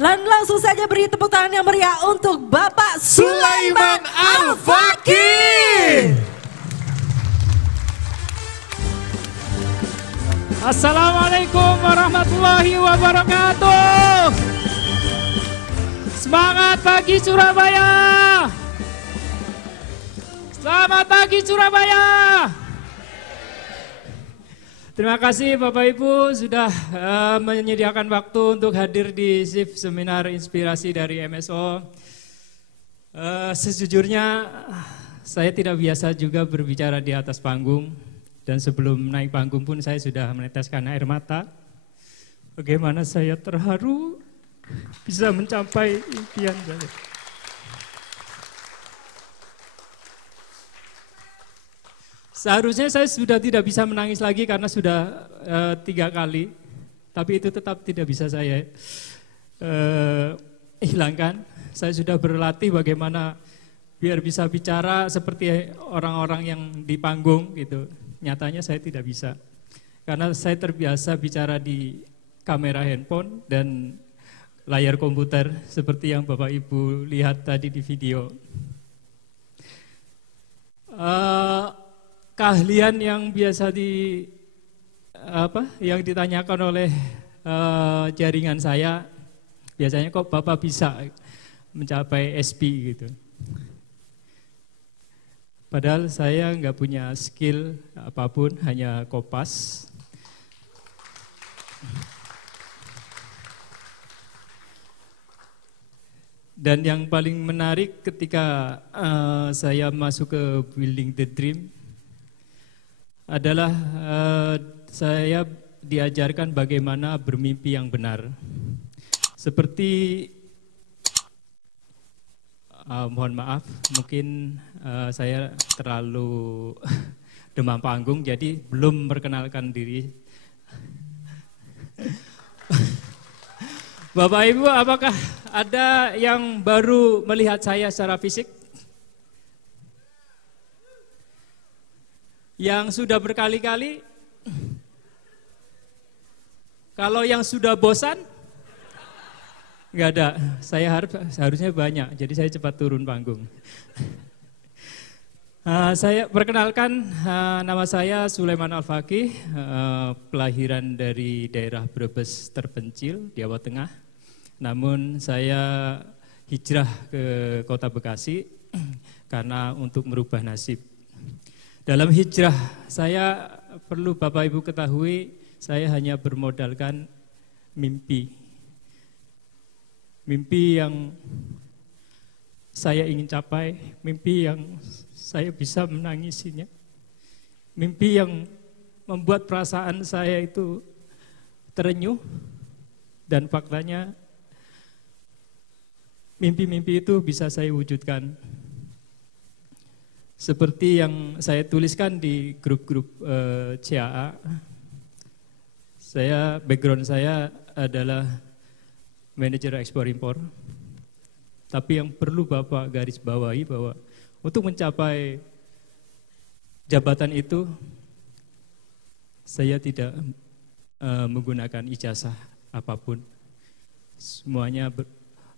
Dan langsung saja beri tepuk tangan yang meriah untuk Bapak Sulaiman Al-Fakih. Assalamualaikum warahmatullahi wabarakatuh. Semangat pagi Surabaya. Selamat pagi Surabaya. Terima kasih Bapak Ibu sudah menyediakan waktu untuk hadir di shift seminar inspirasi dari MSO. Sejujurnya saya tidak biasa juga berbicara di atas panggung. Dan sebelum naik panggung pun saya sudah meneteskan air mata. Bagaimana saya terharu bisa mencapai impian saya. Seharusnya saya sudah tidak bisa menangis lagi karena sudah 3 kali. Tapi itu tetap tidak bisa saya hilangkan. Saya sudah berlatih bagaimana biar bisa bicara seperti orang-orang yang di panggung gitu. Nyatanya saya tidak bisa. Karena saya terbiasa bicara di kamera handphone dan layar komputer seperti yang Bapak Ibu lihat tadi di video. Keahlian yang biasa yang ditanyakan oleh jaringan saya, biasanya kok Bapak bisa mencapai SP gitu. Padahal saya nggak punya skill apapun, hanya kopas. Dan yang paling menarik ketika saya masuk ke Building the Dream adalah saya diajarkan bagaimana bermimpi yang benar. Seperti, mohon maaf, mungkin saya terlalu demam panggung, jadi belum memperkenalkan diri. Bapak Ibu, apakah ada yang baru melihat saya secara fisik? Yang sudah berkali-kali? Kalau yang sudah bosan? Enggak ada, seharusnya banyak, jadi saya cepat turun panggung. Saya perkenalkan, nama saya Sulaiman Al-Fakih, kelahiran dari daerah Brebes terpencil, Jawa Tengah. Namun saya hijrah ke kota Bekasi karena untuk merubah nasib. Dalam hijrah saya perlu Bapak Ibu ketahui, saya hanya bermodalkan mimpi. Mimpi yang saya ingin capai, mimpi yang saya bisa menangisinya. Mimpi yang membuat perasaan saya itu terenyuh, dan faktanya mimpi-mimpi itu bisa saya wujudkan. Seperti yang saya tuliskan di grup-grup CAA, background saya adalah manajer ekspor impor. Tapi yang perlu Bapak garis bawahi bahwa untuk mencapai jabatan itu, saya tidak menggunakan ijazah apapun. Semuanya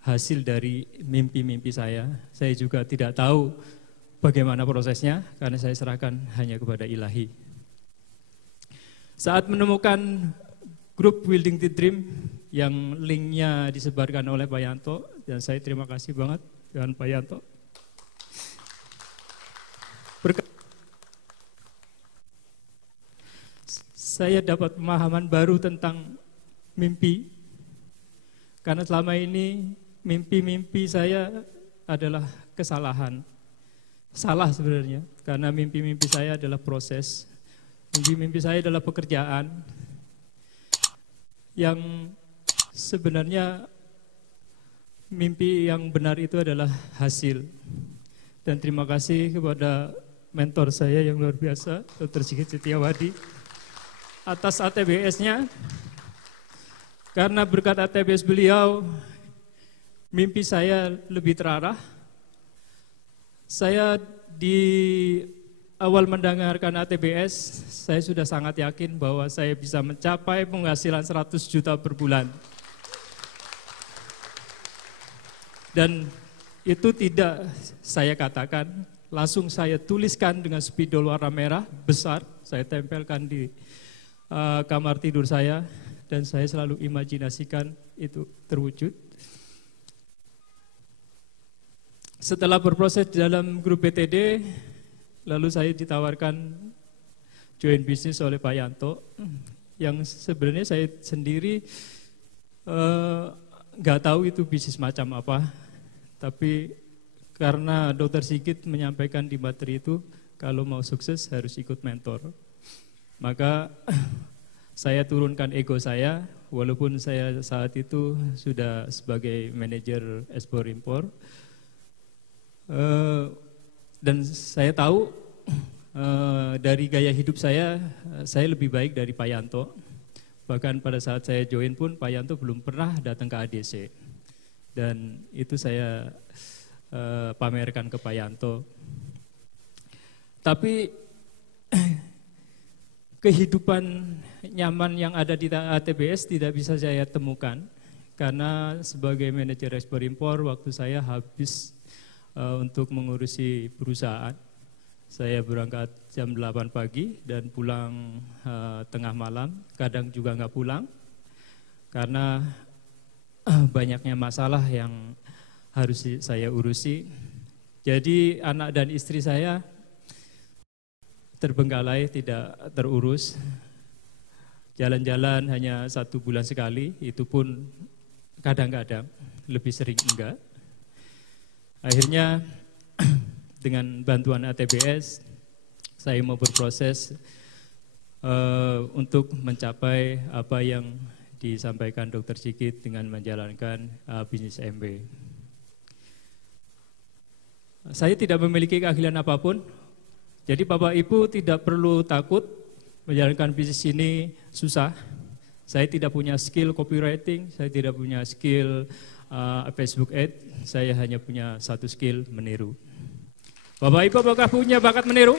hasil dari mimpi-mimpi saya. Saya juga tidak tahu bagaimana prosesnya, karena saya serahkan hanya kepada Ilahi. Saat menemukan grup Building the Dream yang linknya disebarkan oleh Pak Yanto, dan saya terima kasih banget dengan Pak Yanto. Saya dapat pemahaman baru tentang mimpi, karena selama ini mimpi-mimpi saya adalah kesalahan. Salah sebenarnya, karena mimpi-mimpi saya adalah proses. Mimpi-mimpi saya adalah pekerjaan yang sebenarnya mimpi yang benar itu adalah hasil. Dan terima kasih kepada mentor saya yang luar biasa, Dr. Sigit Setiawadi, atas ATBS-nya. Karena berkat ATBS beliau, mimpi saya lebih terarah. Saya di awal mendengarkan ATBS, saya sudah sangat yakin bahwa saya bisa mencapai penghasilan 100 juta per bulan. Dan itu tidak saya katakan, langsung saya tuliskan dengan spidol warna merah besar, saya tempelkan di kamar tidur saya, dan saya selalu imajinasikan itu terwujud. Setelah berproses dalam grup BTD, lalu saya ditawarkan join bisnis oleh Pak Yanto, yang sebenarnya saya sendiri nggak tahu itu bisnis macam apa, tapi karena Dr. Sigit menyampaikan di materi itu, kalau mau sukses harus ikut mentor. Maka saya turunkan ego saya, walaupun saya saat itu sudah sebagai manajer ekspor impor, dan saya tahu dari gaya hidup saya lebih baik dari Pak Yanto. Bahkan pada saat saya join pun Pak Yanto belum pernah datang ke ADC. Dan itu saya pamerkan ke Pak Yanto. Tapi kehidupan nyaman yang ada di ATBS tidak bisa saya temukan. Karena sebagai manajer ekspor impor, waktu saya habis untuk mengurusi perusahaan. Saya berangkat jam 8 pagi dan pulang tengah malam, kadang juga nggak pulang karena banyaknya masalah yang harus saya urusi. Jadi anak dan istri saya terbengkalai, tidak terurus. Jalan-jalan hanya 1 bulan sekali, itu pun kadang-kadang, lebih sering enggak. Akhirnya dengan bantuan ATBS, saya mau berproses untuk mencapai apa yang disampaikan Dr. Sigit dengan menjalankan bisnis MB. Saya tidak memiliki keahlian apapun, jadi Bapak Ibu tidak perlu takut menjalankan bisnis ini susah. Saya tidak punya skill copywriting, saya tidak punya skill Facebook Ad, saya hanya punya satu skill, meniru. Bapak Ibu apakah punya bakat meniru?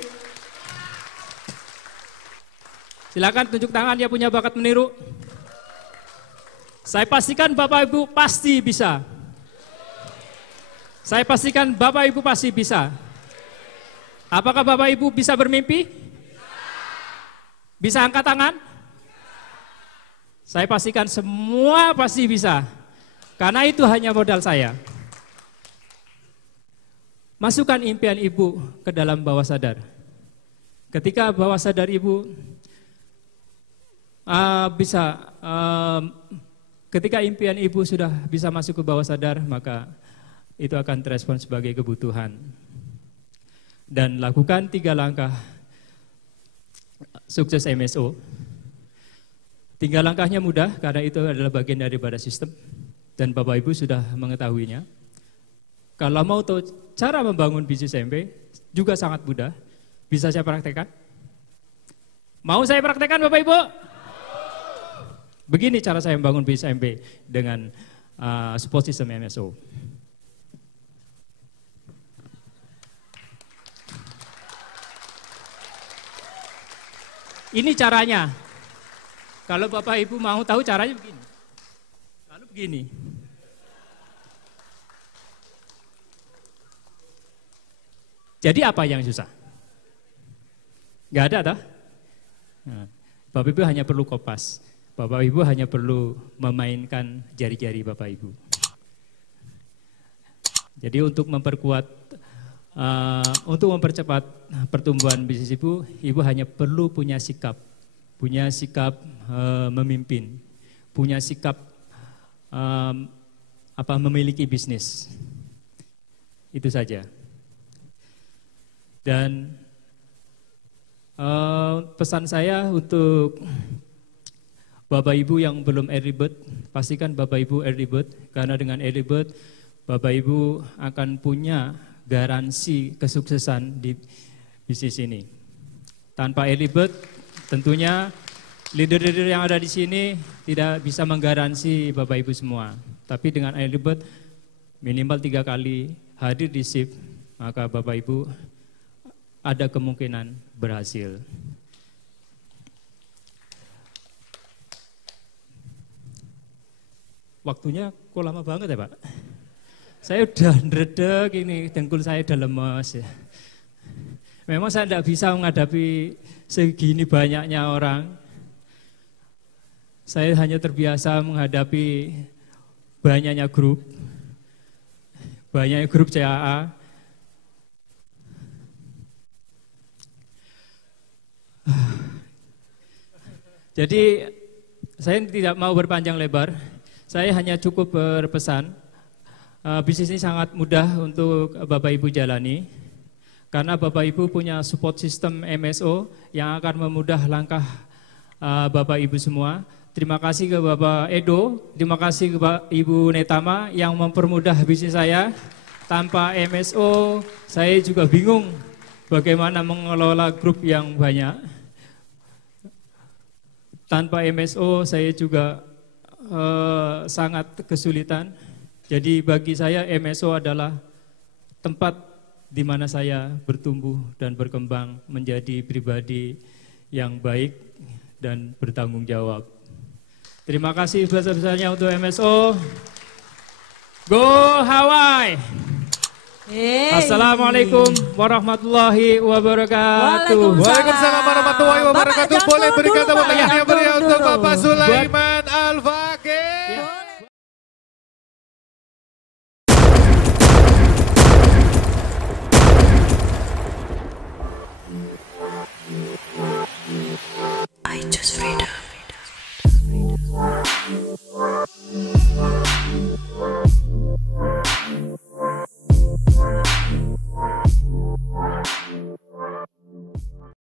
Silakan tunjuk tangan yang punya bakat meniru. Saya pastikan Bapak Ibu pasti bisa. Saya pastikan Bapak Ibu pasti bisa. Apakah Bapak Ibu bisa bermimpi? Bisa angkat tangan? Saya pastikan semua pasti bisa. Karena itu hanya modal saya. Masukkan impian Ibu ke dalam bawah sadar. Ketika bawah sadar Ibu ketika impian Ibu sudah bisa masuk ke bawah sadar, maka itu akan terespon sebagai kebutuhan. Dan lakukan 3 langkah sukses MSO. 3 langkahnya mudah karena itu adalah bagian daripada sistem dan Bapak Ibu sudah mengetahuinya. Kalau mau tahu cara membangun bisnis MB juga sangat mudah, bisa saya praktekkan? Mau saya praktekkan Bapak Ibu? Begini cara saya membangun bisnis MB dengan support system MSO. Ini caranya. Kalau Bapak Ibu mau tahu caranya begini. Lalu begini. Jadi apa yang susah? Gak ada toh? Nah, Bapak Ibu hanya perlu kopas. Bapak Ibu hanya perlu memainkan jari-jari Bapak Ibu. Jadi untuk memperkuat, untuk mempercepat pertumbuhan bisnis Ibu, Ibu hanya perlu punya sikap memimpin, punya sikap memiliki bisnis. Itu saja. Dan pesan saya untuk Bapak Ibu yang belum early bird, pastikan Bapak Ibu early bird, karena dengan early bird Bapak Ibu akan punya garansi kesuksesan di bisnis ini. Tanpa early bird tentunya leader-leader yang ada di sini tidak bisa menggaransi Bapak Ibu semua. Tapi dengan early bird minimal 3 kali hadir di shift, maka Bapak Ibu ada kemungkinan berhasil. Waktunya kok lama banget ya Pak? Saya udah ndredeg ini, dengkul saya udah lemes ya. Memang saya tidak bisa menghadapi segini banyaknya orang. Saya hanya terbiasa menghadapi banyaknya grup CAA. Jadi saya tidak mau berpanjang lebar, saya hanya cukup berpesan. Bisnis ini sangat mudah untuk Bapak Ibu jalani, karena Bapak Ibu punya support system MSO yang akan memudah langkah Bapak Ibu semua. Terima kasih ke Bapak Edo, terima kasih ke Ibu Netama yang mempermudah bisnis saya. Tanpa MSO, saya juga bingung bagaimana mengelola grup yang banyak. Tanpa MSO, saya juga sangat kesulitan. Jadi bagi saya MSO adalah tempat di mana saya bertumbuh dan berkembang menjadi pribadi yang baik dan bertanggung jawab. Terima kasih besar-besarnya untuk MSO. Go Hawaii! Assalamualaikum warahmatullahi wabarakatuh. Waalaikumsalam warahmatullahi wabarakatuh. Boleh berikan tepuk tangan yang meriah untuk Bapak Sulaiman Al-Fakih. I choose freedom.